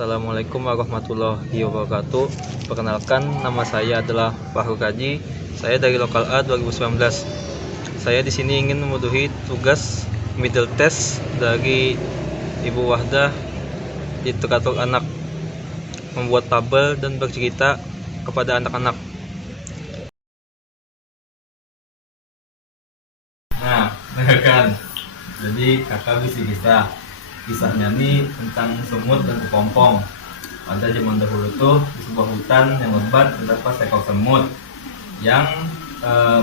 Assalamualaikum warahmatullahi wabarakatuh. Perkenalkan, nama saya adalah Fahrul Kaji. Saya dari Lokal A 2019. Saya di sini ingin memenuhi tugas middle test dari Ibu Wahdah literatur anak, membuat tabel dan bercerita kepada anak-anak. Nah, kan. Jadi kakak bisa kisahnya nih tentang semut dan kepompong. Pada zaman dahulu tuh di sebuah hutan yang lebat terdapat seekor semut yang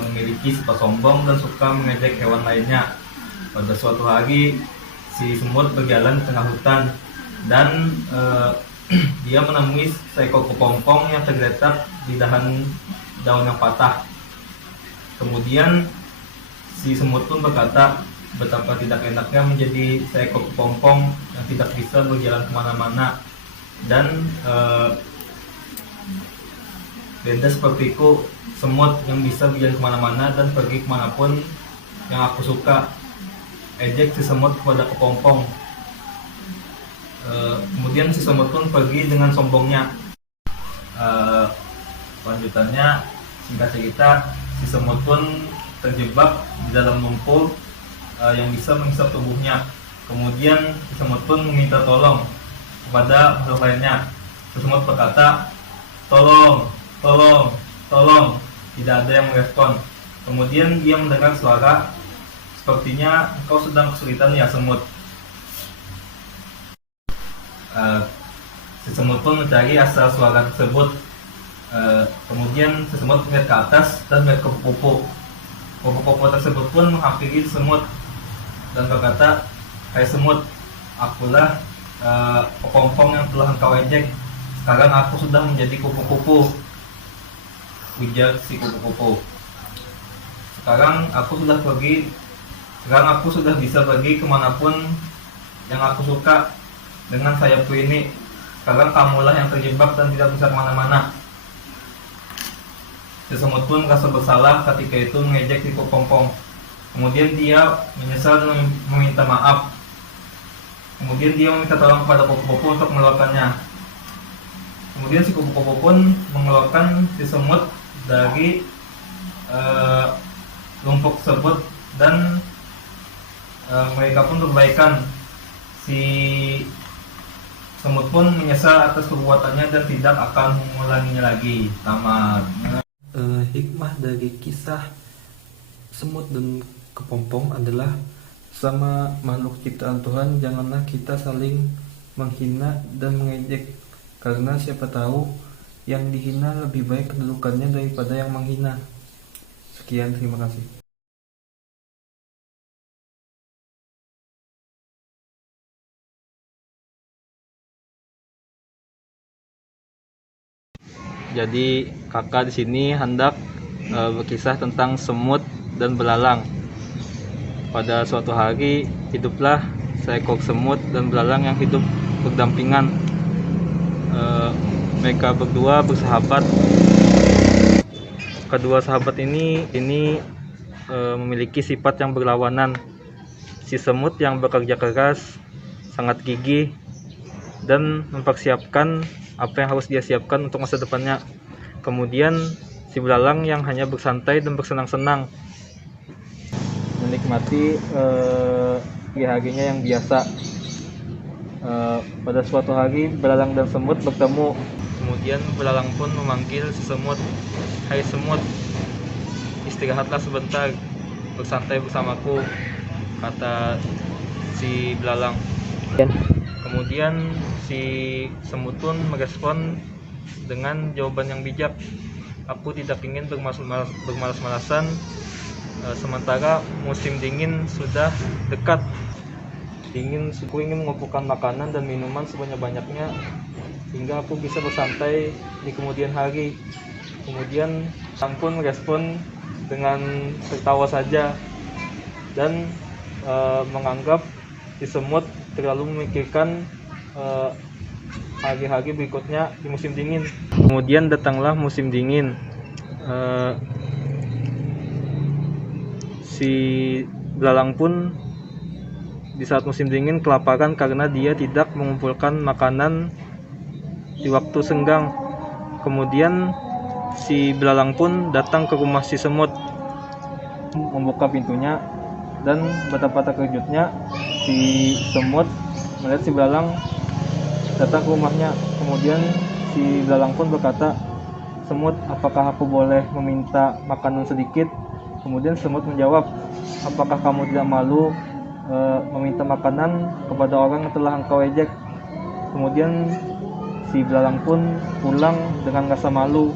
memiliki sifat sombong dan suka mengejek hewan lainnya. Pada suatu hari si semut berjalan di tengah hutan dan dia menemui seekor kepompong yang tergeletak di daun yang patah. Kemudian si semut pun berkata, betapa tidak enaknya menjadi seekor kepompong yang tidak bisa berjalan kemana-mana, dan beda sepertiku semut yang bisa berjalan kemana-mana dan pergi kemanapun yang aku suka. Ejek si semut kepada kepompong. Kemudian si semut pun pergi dengan sombongnya. Lanjutannya, singkat cerita, si semut pun terjebak di dalam lumpur yang bisa menghisap tubuhnya. Kemudian si semut pun meminta tolong kepada makhluk lainnya. Si semut berkata, tolong, tolong, tolong. Tidak ada yang merespon. Kemudian dia mendengar suara, sepertinya engkau sedang kesulitan ya semut. Si semut pun mencari asal suara tersebut. Kemudian si semut melihat ke atas dan melihat ke kupu-kupu. Kupu-kupu tersebut pun menghampiri semut dan berkata, hai semut, akulah kepompong yang telah engkau ejek. Sekarang aku sudah menjadi kupu-kupu, ujar si kupu-kupu. Sekarang aku sudah bisa pergi kemanapun yang aku suka dengan sayapku ini. Sekarang kamulah yang terjebak dan tidak bisa kemana-mana. Si semut pun merasa bersalah ketika itu mengejek si kepompong. Kemudian dia menyesal dan meminta maaf. Kemudian dia meminta tolong kepada kupu-kupu untuk mengeluarkannya. Kemudian si kupu-kupu pun mengeluarkan si semut dari lumpur tersebut dan mereka pun berbaikan. Si semut pun menyesal atas perbuatannya dan tidak akan mengulanginya lagi. Tamat. Hikmah dari kisah semut dan kepompong adalah, sama makhluk ciptaan Tuhan, janganlah kita saling menghina dan mengejek, karena siapa tahu yang dihina lebih baik kedudukannya daripada yang menghina. Sekian, terima kasih. Jadi kakak di sini hendak berkisah tentang semut dan belalang. Pada suatu hari hiduplah seekor semut dan belalang yang hidup berdampingan. Mereka berdua bersahabat. Kedua sahabat ini memiliki sifat yang berlawanan. Si semut yang bekerja keras, sangat gigih, dan mempersiapkan apa yang harus dia siapkan untuk masa depannya. Kemudian si belalang yang hanya bersantai dan bersenang-senang, menikmati hari-harinya yang biasa. Pada suatu hari belalang dan semut bertemu. Kemudian belalang pun memanggil si semut, hai semut, istirahatlah sebentar, bersantai bersamaku, kata si belalang. Kemudian si semut pun merespon dengan jawaban yang bijak, aku tidak ingin bermalas-malasan, sementara musim dingin sudah dekat. Aku ingin mengumpulkan makanan dan minuman sebanyak-banyaknya hingga aku bisa bersantai di kemudian hari. Kemudian sang pun merespon dengan tertawa saja dan menganggap si semut terlalu memikirkan hari-hari berikutnya di musim dingin. Kemudian datanglah musim dingin. Si belalang pun di saat musim dingin kelaparan karena dia tidak mengumpulkan makanan di waktu senggang. Kemudian si belalang pun datang ke rumah si semut, membuka pintunya, dan betapa terkejutnya si semut melihat si belalang datang ke rumahnya. Kemudian si belalang pun berkata, "Semut, apakah aku boleh meminta makanan sedikit?" Kemudian semut menjawab, "Apakah kamu tidak malu meminta makanan kepada orang yang telah engkau ejek?" Kemudian si belalang pun pulang dengan rasa malu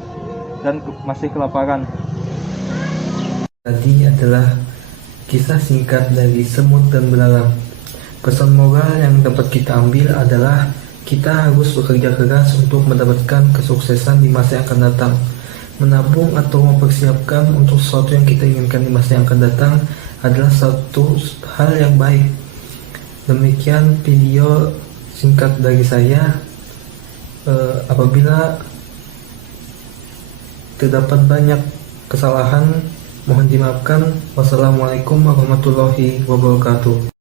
dan masih kelaparan. Tadi adalah kisah singkat dari semut dan belalang. Pesan moral yang dapat kita ambil adalah kita harus bekerja keras untuk mendapatkan kesuksesan di masa yang akan datang. Menabung atau mempersiapkan untuk sesuatu yang kita inginkan di masa yang akan datang adalah satu hal yang baik. Demikian video singkat dari saya. Apabila terdapat banyak kesalahan, mohon dimaafkan. Wassalamualaikum warahmatullahi wabarakatuh.